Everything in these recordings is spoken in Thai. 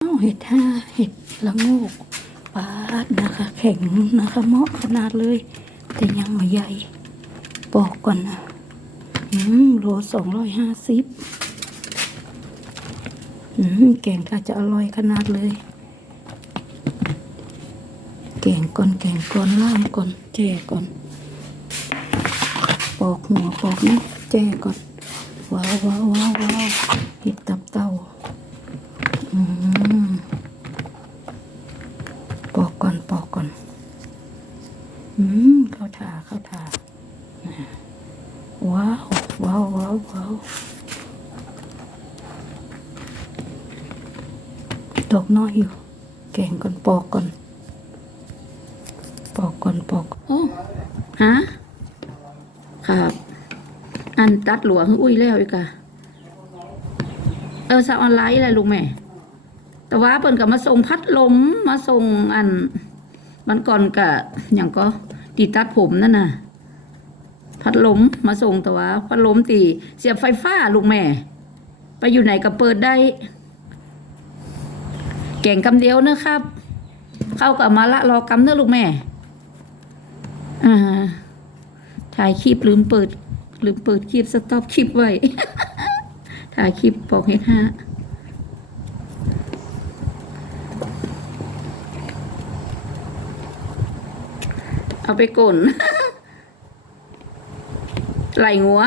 เอาเห็ดห้าเห็ดละโงกปาดนะคะ แข็งนะคะเหมาะขนาดเลย แต่ยังไม่ใหญ่ปอกก่อนนะอืมโลสองร้อยห้าสิบอืมแกงก็จะอร่อยขนาดเลย แกงก่อนแกงก่อนล่ามก่อนแจ่ก่อน ปอกหัวปอกนี่แจ่ก่อนว้าวว้าวว้าวว้าวเห็ดตับเต่า อืมปอกก่อนปอกก่อน อืมเข้าทาเข้าทาอ่าว้าวว้าวว้าวว้าวดอกน้อยอยู่ แกงก่อนปอกก่อน ปอกก่อนปอกโอ้ฮะครับ อันตัดหลวงอุ้ยแล้วอีกอะเออสาวออนไลน์อะไรลุงแม่ แต่ว่าเปิ่นกับมาส่งพัดลมมาส่งอัน มันก่อนกะอย่างก็ตีตัดผมนั่นน่ะ พัดลมมาส่งแต่ว่าพัดลมตีเสียบไฟฟ้าลุงแม่ ไปอยู่ไหนก็เปิดได้เก่งกำเดียวเนอะครับ เข้ากับมาละรอกำเนอะลูกแม่ อ่าถ่ายคลิปลืมเปิดลืมเปิดคลิปสต็อปคลิปไว้ถ่ายคลิปบอกเฮ็ดห้า เอาไปก่น ไหลงัว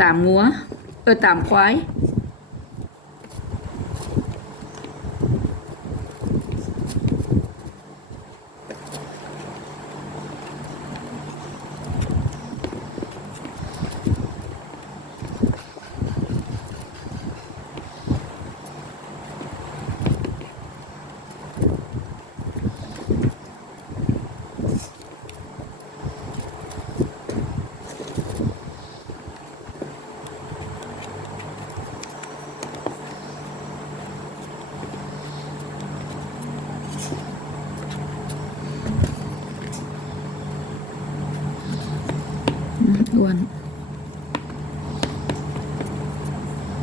ตามงัว เออตามควาย อ้วน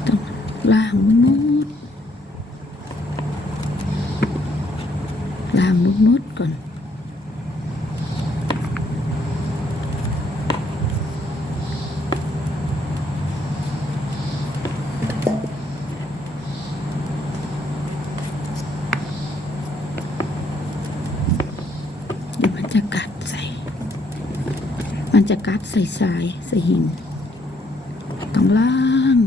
ต้องล้างมันหมดล้างมันหมดก่อน เดี๋ยวมันจะกัดใส่ มันจะกัดใส่ทรายใส่หินต้องล่าง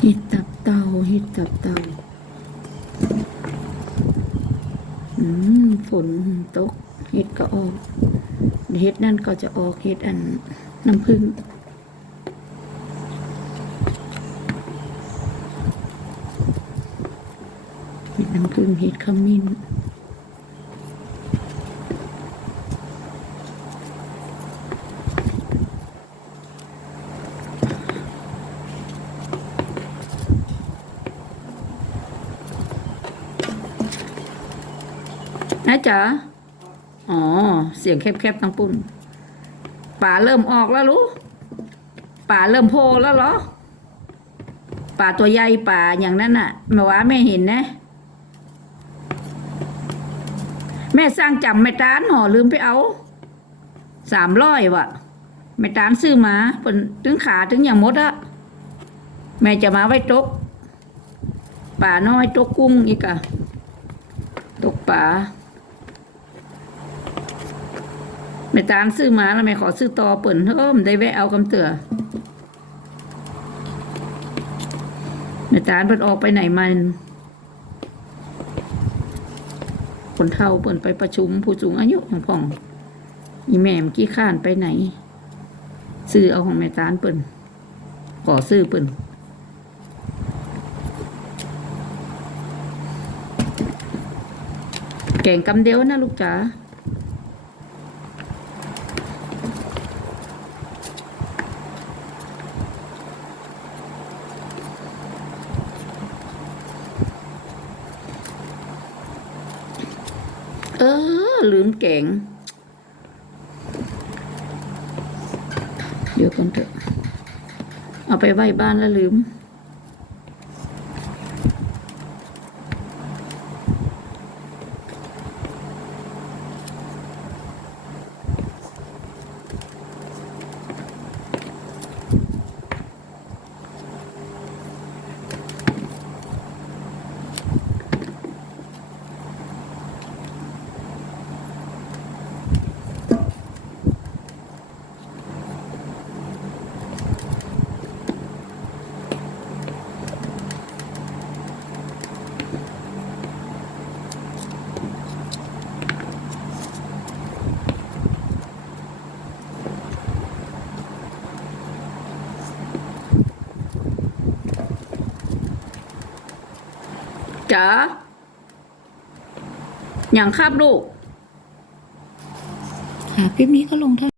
เห็ดตับเต่าเห็ดตับเต่าอืมฝนตกเห็ดก็ออกเห็ดนั่นก็จะออกเห็ดอัน น้ำผึ้งเห็ดน้ำผึ้งเห็ดขมิ้นนะจ๊ะ อ๋อ เสียงแคบๆทั้งปุ่น ป่าเริ่มออกแล้วรู้ป่าเริ่มโพแล้วเหรอ ป่าตัวใหญ่ป่าอย่างนั้นน่ะม่ว่าแม่เห็นนะ แม่สร้างจำแม่ตานห่อลืมไปเอาสามร้อยวะแม่ตานซื้อมาเปิ่นถึงขาถึงอย่างมดอะแม่จะมาไว้ตกป่าน้อยตกกุ้งอีกอะตกป่า แม่ตาลซื้อมาแล้วแม่ขอซื้อต่อเปิ่นเพิ่มได้แวะเอากำเตือแม่ตาลเปิ่นออกไปไหนมันคนเฒ่าเปิ่นไปประชุมผู้สูงอายุของพ่องอีแม่มกี้ข้านไปไหน ซื้อเอาของแม่ตาลเปิ่นขอซื้อเปิ่นแก่งกำเดียวนะลูกจ๋า เออ ลืมแกงเดี๋ยวก่อนเถอะ เอาไปไว้บ้านแล้วลืม จ๋าอย่างคาบลูก ค่ะคลิปนี้ก็ลงเท่า